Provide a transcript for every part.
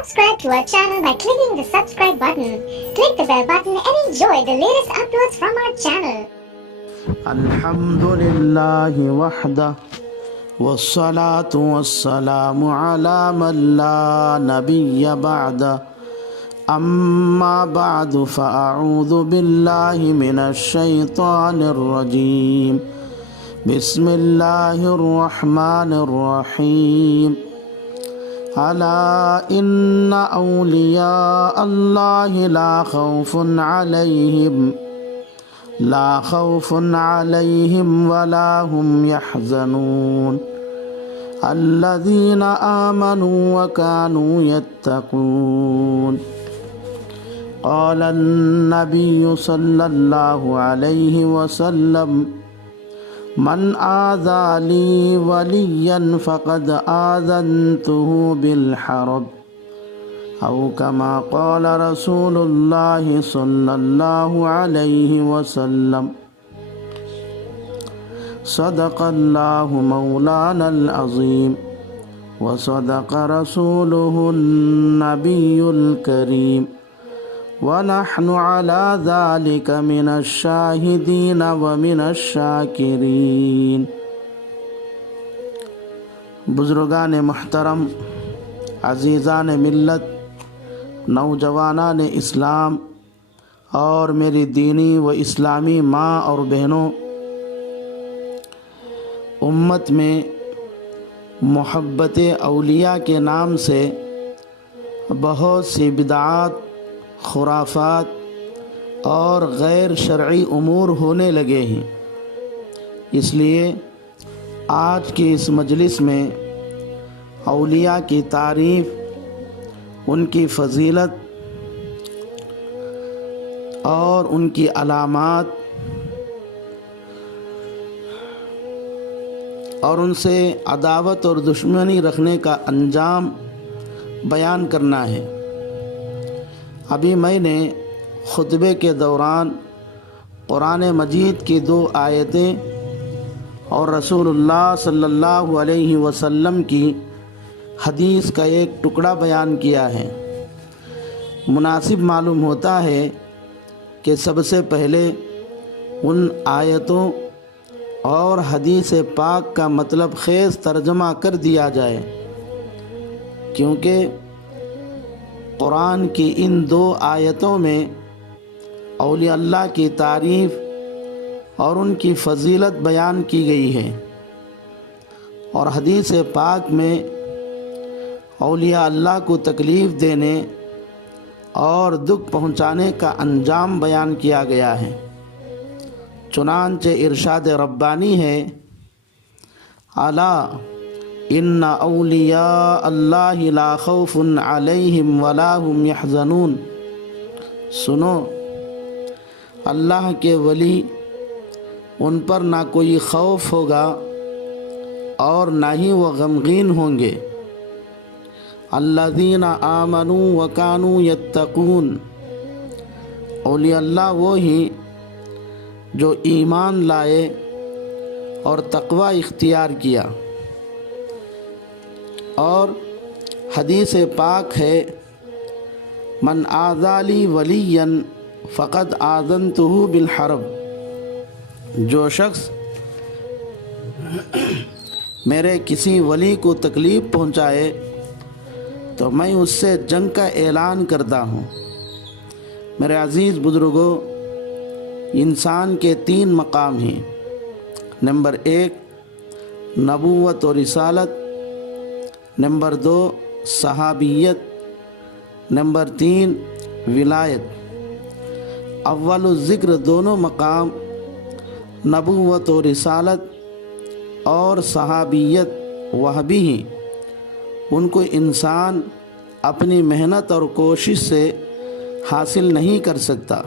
Subscribe to our channel by clicking the subscribe button. Click the bell button and enjoy the latest uploads from our channel. الحمد لله وحده والصلاة والسلام على من لا نبي بعده أما بعد فأعوذ بالله من الشيطان الرجيم بسم الله الرحمن الرحيم ألا إن أولياء الله لا خوف عليهم ولا هم يحزنون الذين آمنوا وكانوا يتقون قال النبي صلى الله عليه وسلم من آذى لي وليا فقد آذنته بالحرب أو كما قال رسول الله صلى الله عليه وسلم صدق الله مولانا العظيم وصدق رسوله النبي الكريم ونحن على ذلك من الشاهدين ومن الشاكرين۔ بزرگان محترم، عزیزان ملت، نوجوانان اسلام اور میری دینی و اسلامی ماں اور بہنوں، امت میں محبت اولیاء کے نام سے بہت سی بدعات، خرافات اور غیر شرعی امور ہونے لگے ہیں۔ اس لیے آج کی اس مجلس میں اولیاء کی تعریف، ان کی فضیلت اور ان کی علامات اور ان سے عداوت اور دشمنی رکھنے کا انجام بیان کرنا ہے۔ ابھی میں نے خطبے کے دوران قرآن مجید کی 2 آیتیں اور رسول اللہ صلی اللہ علیہ وسلم کی حدیث کا ایک ٹکڑا بیان کیا ہے۔ مناسب معلوم ہوتا ہے کہ سب سے پہلے ان آیتوں اور حدیث پاک کا مطلب خیز ترجمہ کر دیا جائے، کیونکہ قرآن کی ان 2 آیتوں میں اولیاء اللہ کی تعریف اور ان کی فضیلت بیان کی گئی ہے، اور حدیث پاک میں اولیاء اللہ کو تکلیف دینے اور دکھ پہنچانے کا انجام بیان کیا گیا ہے۔ چنانچہ ارشاد ربانی ہے، الا ان اولیاء اللہ لا خوف علیہم ولا هم یحزنون، سنو، اللہ کے ولی، ان پر نہ کوئی خوف ہوگا اور نہ ہی وہ غمگین ہوں گے۔ الذین آمنوا وکانوا یتقون، اولیاء اللہ وہ ہی جو ایمان لائے اور تقوی اختیار کیا۔ اور حدیث پاک ہے، من آذی لی ولیا فقد آذنتہ بالحرب، جو شخص میرے کسی ولی کو تکلیف پہنچائے تو میں اس سے جنگ کا اعلان کرتا ہوں۔ میرے عزیز بزرگوں، انسان کے 3 مقام ہیں۔ نمبر 1 نبوت و رسالت، نمبر 2 صحابیت، نمبر 3 ولایت۔ اول الذکر دونوں مقام، نبوت و رسالت اور صحابیت وہابی ہیں، ان کو انسان اپنی محنت اور کوشش سے حاصل نہیں کر سکتا،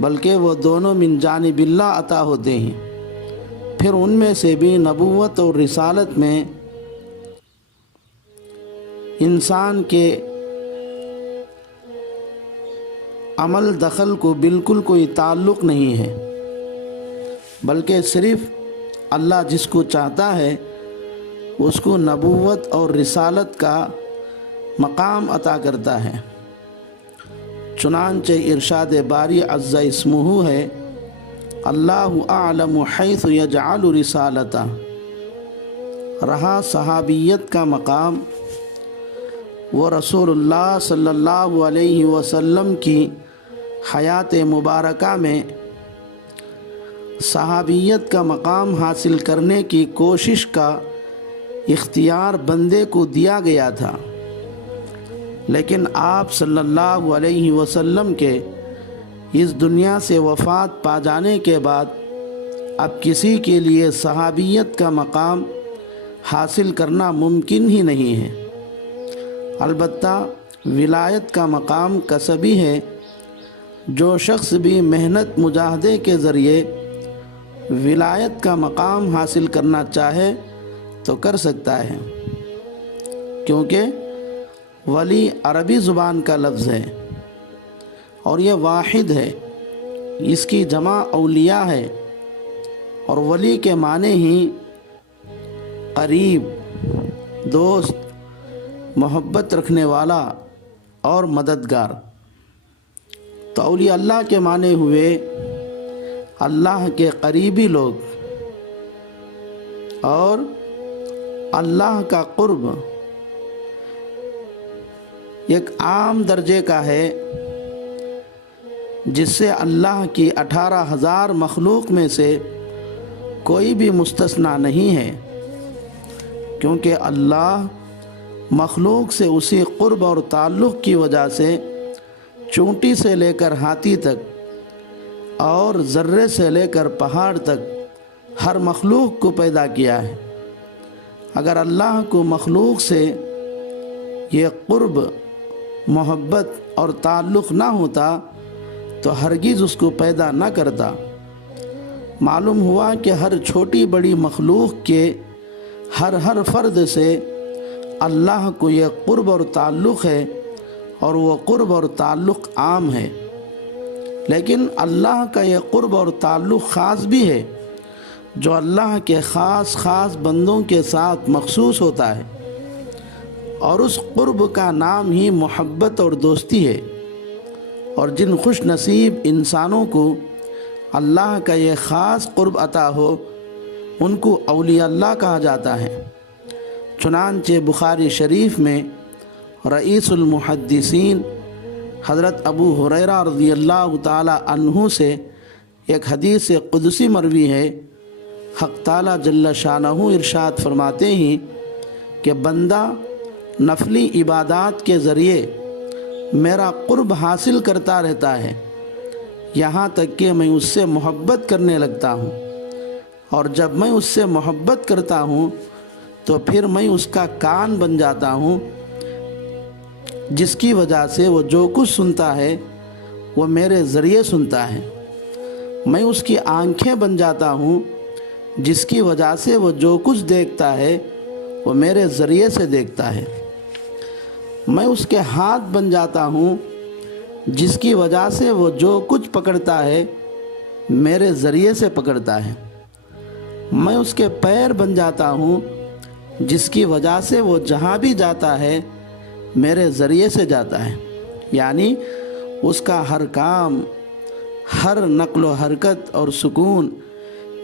بلکہ وہ دونوں من جانب اللہ عطا ہوتے ہیں۔ پھر ان میں سے بھی نبوت اور رسالت میں انسان کے عمل دخل کو بالکل کوئی تعلق نہیں ہے، بلکہ صرف اللہ جس کو چاہتا ہے اس کو نبوت اور رسالت کا मकाम अता करता है। चुनांचे इरशाद बारी अज़्ज़ा इस्मुहु है, अल्लाहु आलमु हैसु यजअलु रिसालता। रहा सहाबियत का मकाम, वो रसूलुल्लाह सल्लल्लाहु अलैहि वसल्लम की हयात मुबारका में सहाबियत का मकाम हासिल करने की कोशिश का इख्तियार बंदे को दिया गया था, लेकिन आप सल्लल्लाहु अलैहि वसल्लम के इस दुनिया से वफ़ात पा जाने के बाद अब किसी के लिए सहाबियत का मकाम हासिल करना मुमकिन ही नहीं है। अलबत्ता विलायत का मकाम कसबी है। जो शख्स भी मेहनत मुजाहदे के ज़रिए विलायत का मकाम हासिल करना चाहे तो कर सकता है, क्योंकि वली अरबी ज़ुबान का लफ्ज़ है और यह वाहिद है। इसकी जमा औलिया है और वली के माने ही करीब, दोस्त, मोहब्बत रखने वाला और मददगार। तो औलिया अल्लाह के माने हुए अल्लाह के करीबी लोग और अल्लाह का कुर्ब एक आम दर्जे का है, जिससे अल्लाह की 18,000 मखलूक में से कोई भी मुस्तस्ना नहीं है, क्योंकि अल्लाह मखलूक से उसी कुर्ब और ताल्लुक़ की वजह से चूंटी से लेकर हाथी तक और ज़र्रे से लेकर पहाड़ तक हर मखलूक को पैदा किया है। अगर अल्लाह को मखलूक से ये कुर्ब, मोहब्बत और ताल्लुक़ ना होता तो हरगिज़ उसको पैदा ना करता। मालूम हुआ कि हर छोटी बड़ी मखलूक के हर फ़र्द से अल्लाह को ये कुर्ब और ताल्लुक़ है और वो कुर्ब और ताल्लुक़ आम है। लेकिन अल्लाह का ये कुर्ब और ताल्लुक़ ख़ास भी है, जो अल्लाह के ख़ास बंदों के साथ मखसूस होता है, और उस कुर्ब का नाम ही मोहब्बत और दोस्ती है। और जिन खुश नसीब इंसानों को अल्लाह का ये ख़ास कुर्ब अता हो, उनको औलिया अल्लाह कहा जाता है। चुनांचे बुखारी शरीफ में रईसुल मुहद्दिसीन हज़रत अबू हुरैरा रज़ियल्लाहु ताला अन्हु से एक हदीस क़ुदसी मरवी है। हक़ ताला जल्ल शानहू इरशाद फरमाते हैं कि बंदा नफली इबादात के ज़रिए मेरा क़ुर्ब हासिल करता रहता है, यहाँ तक कि मैं उससे मोहब्बत करने लगता हूँ, और जब मैं उससे मोहब्बत करता हूँ तो फिर मैं उसका कान बन जाता हूँ, जिसकी वजह से वो जो कुछ सुनता है वो मेरे ज़रिए सुनता है। मैं उसकी आँखें बन जाता हूँ, जिसकी वजह से वो जो कुछ देखता है वो मेरे ज़रिए से देखता है। मैं उसके हाथ बन जाता हूँ, जिसकी वजह से वो जो कुछ पकड़ता है मेरे ज़रिए से पकड़ता है। मैं उसके पैर बन जाता हूँ, जिसकी वजह से वो जहाँ भी जाता है मेरे ज़रिए से जाता है। यानी उसका हर काम, हर नक्ल व हरकत और सुकून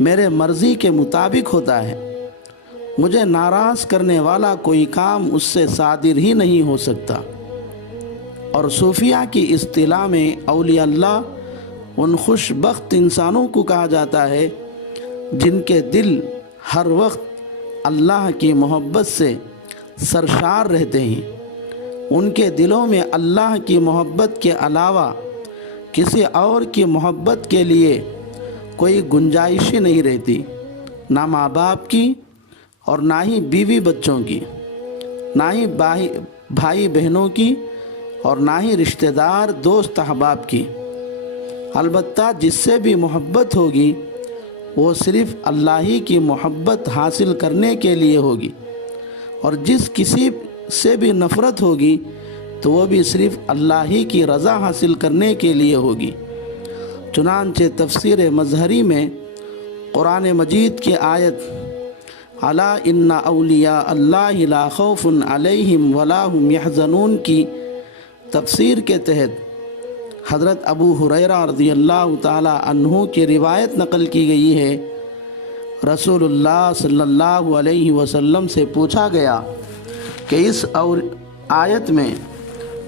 मेरे मर्ज़ी के मुताबिक होता है। मुझे नाराज़ करने वाला कोई काम उससे सादिर ही नहीं हो सकता। और सूफिया की इस्तिलाह में औलिया अल्लाह उन खुशबख्त इंसानों को कहा जाता है जिनके दिल हर वक्त अल्लाह की मोहब्बत से सरशार रहते हैं। उनके दिलों में अल्लाह की मोहब्बत के अलावा किसी और की मोहब्बत के लिए कोई गुंजाइश ही नहीं रहती, ना माँ बाप की और ना ही बीवी बच्चों की, ना ही भाई बहनों की और ना ही रिश्तेदार दोस्त अहबाब की। अलबत्ता जिससे भी मोहब्बत होगी वो सिर्फ़ अल्लाह ही की मोहब्बत हासिल करने के लिए होगी, और जिस किसी से भी नफ़रत होगी तो वो भी सिर्फ़ अल्लाह ही की रज़ा हासिल करने के लिए होगी। चुनांचे तफसीर मज़हरी में कुरान मजीद की आयत अला इन्ना औलिया अल्लाह ला खौफुन अलैहिम वला हुम यहज़नून की तफसीर के तहत हज़रत अबू हुरैरा रज़ियल्लाहु ताला अन्हु की रिवायत नकल की गई है। रसूलुल्लाह सल्लल्लाहु अलैहि वसल्लम से पूछा गया कि इस आयत में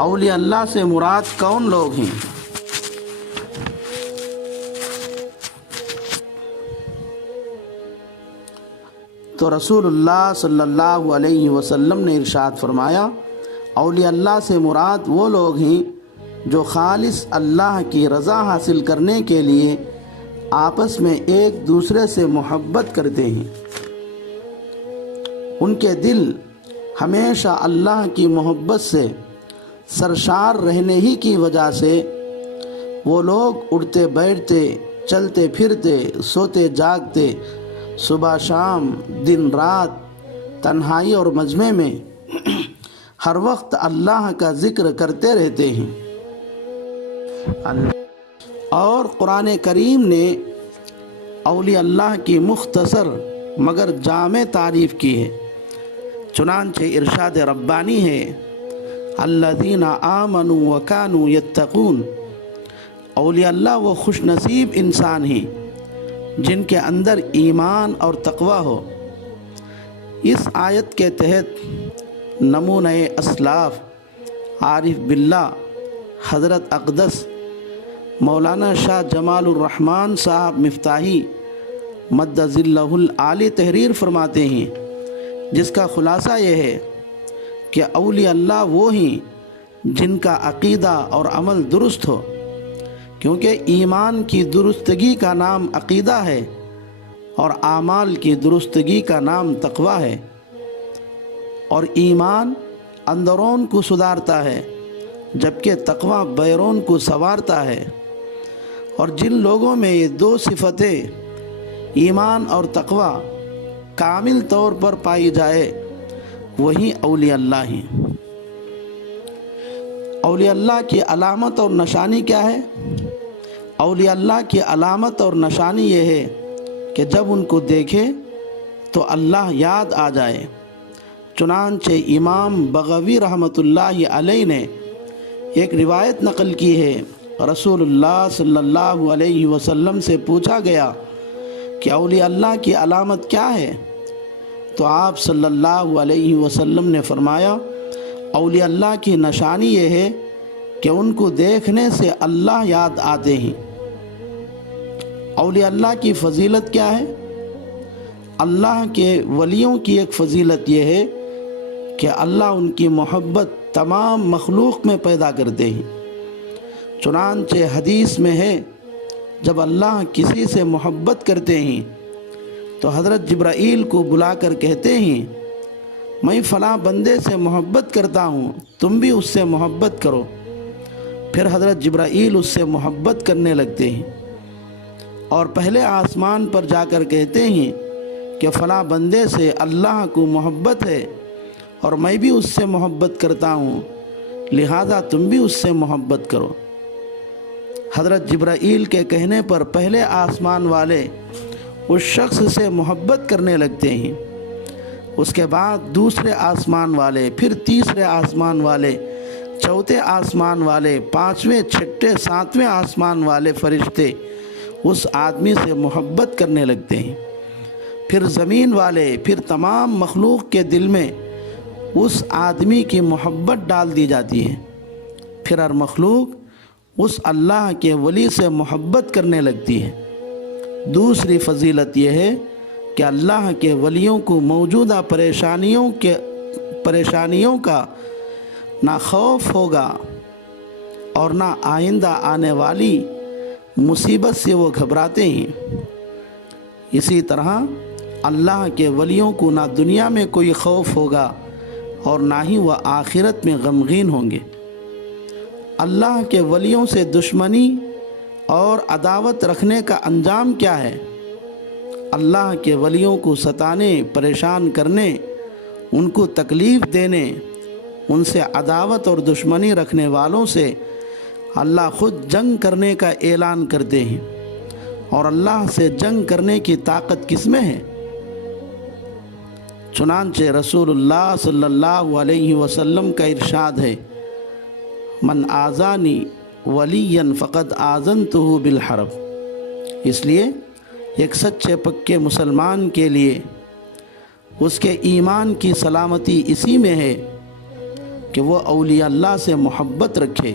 औलिया अल्लाह से मुराद कौन लोग हैं? तो रसूलुल्लाह सल्लल्लाहु अलैहि वसल्लम ने इरशाद फरमाया, औलिया अल्लाह से मुराद वो लोग हैं जो खालिस अल्लाह की रज़ा हासिल करने के लिए आपस में एक दूसरे से मोहब्बत करते हैं। उनके दिल हमेशा अल्लाह की मोहब्बत से सरशार रहने ही की वजह से वो लोग उठते बैठते, चलते फिरते, सोते जागते, सुबह शाम, दिन रात, तन्हाई और मजमे में हर वक्त अल्लाह का ज़िक्र करते रहते हैं। और कुरान करीम ने औलिया अल्लाह की मुख्तसर मगर जामे तारीफ़ की है। चुनांचे इरशाद रब्बानी है, अल्लज़ीना आमनू व कानू यत्तकून। औलिया अल्लाह वो खुश नसीब इंसान हैं जिनके अंदर ईमान और तक़वा हो। इस आयत के तहत नमूने असलाफ़ आरिफ बिल्ला हज़रत अक़दस मौलाना शाह जमालुर रहमान साहब मिफ्ताही मद्दज़िल्लहुल आली तहरीर फरमाते हैं, जिसका ख़ुलासा यह है कि औलिया अल्लाह वो हैं जिनका अक़ीदा और अमल दुरुस्त हो, क्योंकि ईमान की दुरुस्तगी का नाम अक़ीदा है और आमाल की दुरुस्तगी का नाम तक़वा है। और ईमान अंदरून को सुधारता है जबकि तक़वा बैरून को संवारता है। और जिन लोगों में ये दो सिफ़तें ईमान और तक़वा कामिल तौर पर पाई जाए वही औलिया अल्लाह हैं। औलिया अल्लाह की अलामत और निशानी क्या है? औलिया अल्लाह की अलामत और निशानी ये है कि जब उनको देखे तो अल्लाह याद आ जाए। चुनांचे इमाम बग़वी रहमतुल्लाहि अलैहि ने एक रिवायत नकल की है, रसूलुल्लाह सल्लल्लाहु अलैहि वसल्लम से पूछा गया कि औलिया अल्लाह की अलामत क्या है? तो आप सल्लल्लाहु अलैहि वसल्लम ने फरमाया, औलिया अल्लाह की निशानी ये है कि उनको देखने से अल्लाह याद आते हैं। औलिया अल्लाह की फ़जीलत क्या है? अल्लाह के वलियों की एक फ़जीलत ये है कि अल्लाह उनकी मोहब्बत तमाम मखलूक में पैदा करते हैं। चुनांचे हदीस में है, जब अल्लाह किसी से मोहब्बत करते हैं तो हज़रत जिब्राईल को बुलाकर कहते हैं, मैं फ़लाँ बंदे से मोहब्बत करता हूँ, तुम भी उससे मोहब्बत करो। फिर हज़रत जिब्राईल उससे मोहब्बत करने लगते हैं और पहले आसमान पर जाकर कहते हैं कि फ़लाँ बंदे से अल्लाह को मोहब्बत है और मैं भी उससे मोहब्बत करता हूँ, लिहाजा तुम भी उससे मोहब्बत करो। हज़रत जिब्राईल के कहने पर पहले आसमान वाले उस शख्स से मोहब्बत करने लगते हैं, उसके बाद दूसरे आसमान वाले, फिर तीसरे आसमान वाले, चौथे आसमान वाले, पाँचवें, छठे, सातवें आसमान वाले फ़रिश्ते उस आदमी से मोहब्बत करने लगते हैं। फिर ज़मीन वाले, फिर तमाम मखलूक के दिल में उस आदमी की मोहब्बत डाल दी जाती है। फिर हर मखलूक उस अल्लाह के वली से मोहब्बत करने लगती है। दूसरी फ़जीलत यह है कि अल्लाह के वलियों को मौजूदा परेशानियों का ना खौफ होगा और ना आइंदा आने वाली मुसीबत से वो घबराते हैं। इसी तरह अल्लाह के वलियों को ना दुनिया में कोई खौफ होगा और ना ही वह आखिरत में गमगीन होंगे। अल्लाह के वलियों से दुश्मनी और अदावत रखने का अंजाम क्या है? अल्लाह के वलियों को सताने, परेशान करने, उनको तकलीफ़ देने, उनसे अदावत और दुश्मनी रखने वालों से अल्लाह ख़ुद जंग करने का ऐलान करते हैं। और अल्लाह से जंग करने की ताकत किस में है? चुनांचे रसूलुल्लाह सल्लल्लाहु अलैहि वसल्लम का इरशाद है, मन आज़ानी वलियन फ़क़द आज़नतुहु बिल हर्ब। इसलिए एक सच्चे पक्के मुसलमान के लिए उसके ईमान की सलामती इसी में है कि वो औलिया अल्लाह से मोहब्बत रखे,